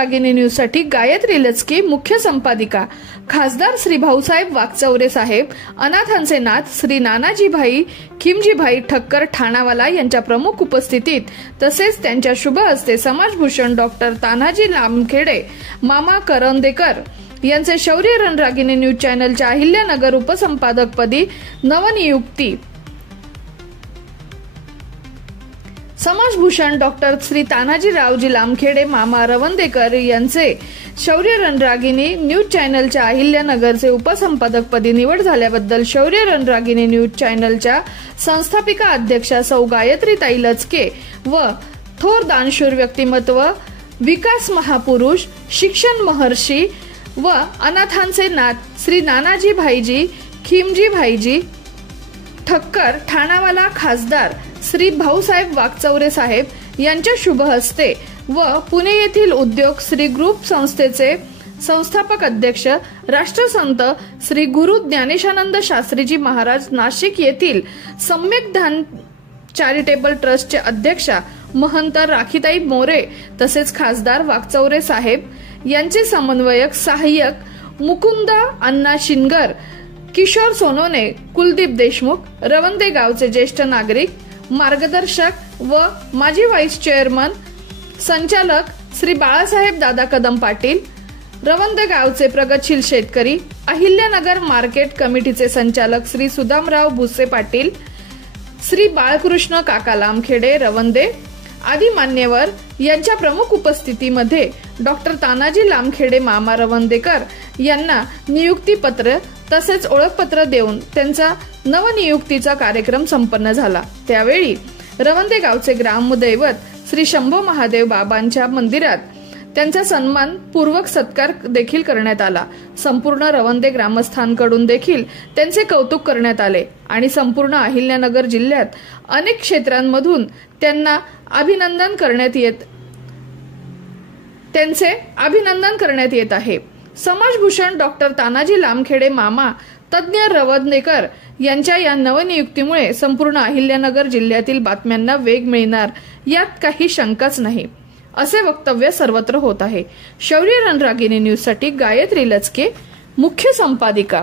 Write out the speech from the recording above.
रणरागिणी news साठी गायत्री लचके, मुख्य संपादिका। खासदार श्री भाऊसाहेब वाकचौरे साहेब, अनाथांचे नाथ श्री नानाजीभाई खिमजीभाई ठक्कर ठाणावाला यांच्या प्रमुख उपस्थितीत तसेच त्यांच्या शुभ हस्ते समाजभूषण डॉक्टर तानाजी लामखेडे मामा करंदेकर यांचे शौर्य रणरागिणी न्यूज चॅनलच्या अहिल्यानगर उपसंपादकपदी नवनियुक्ती। समाजभूषण डॉक्टर श्री तानाजी रावजी लामखेडे मामा रवंदेकर यांचे शौर्य रणरागिणी न्यूज चॅनलच्या अहिल्यानगरचे उपसंपादकपदी निवड झाल्याबद्दल शौर्य रणरागिणी न्यूज चॅनलच्या संस्थापिका अध्यक्षा सौ गायत्रीताई लचके व थोर दानशूर व्यक्तिमत्व, विकास महापुरुष, शिक्षण महर्षी व अनाथांचे नाथ श्री नानाजी भाईजी खिमजी भाईजी ठक्कर ठाणावाला खासदार श्री भाऊसाहेब वाकचौरे साहेब यांच्या शुभ हस्ते व पुणे येथील उद्योग श्री ग्रुप संस्थेचे संस्थापक अध्यक्ष राष्ट्रसंत श्री गुरु ज्ञानेशानंद शास्त्रीजी महाराज नाशिक येथील सम्यक दान चॅरिटेबल ट्रस्टचे अध्यक्षा महंत राखीताई मोरे तसेच खासदार वाकचौरे साहेब यांचे समन्वयक सहाय्यक मुकुंद अण्णा शिनगर, किशोर सोनोने, कुलदीप देशमुख, रवंदे गावचे ज्येष्ठ नागरिक, मार्गदर्शक व माजी व्हाईस चेअरमन संचालक श्री बाळासाहेब दादा कदम पाटील, रवंदे गावचे प्रगतशील शेतकरी, अहिल्यानगर मार्केट कमिटीचे संचालक श्री सुदामराव भुसे पाटील, श्री बाळकृष्ण काका लामखेडे रवंदे आदी मान्यवर यांच्या प्रमुख उपस्थितीमध्ये डॉक्टर तानाजी लामखेडे मामा रवंदेकर यांना नियुक्ती पत्र तसेच ओळखपत्र देऊन त्यांचा नवनियुक्तीचा कार्यक्रम संपन्न झाला। त्यावेळी रवंदे गावचे ग्रामदैवत श्री शंभो महादेव बाबांच्या मंदिरात त्यांचा सन्मान पूर्वक सत्कार देखील करण्यात आला। संपूर्ण रवंदे ग्रामस्थांकडून देखील त्यांचे कौतुक करण्यात आले आणि संपूर्ण अहिल्यानगर जिल्ह्यात अनेक क्षेत्रांमधून त्यांचे अभिनंदन करण्यात येत आहे। समाजभूषण डॉक्टर तानाजी लामखेडे मामा तज्ञ रवंदेकर यांच्या या नवनियुक्तीमुळे संपूर्ण अहिल्यानगर जिल्ह्यातील बातम्यांना वेग मिळणार यात काही शंकाच नाही, असे वक्तव्य सर्वत्र होत आहे। शौर्य रणरागिणी न्यूज साठी गायत्री लचके, मुख्य संपादिका।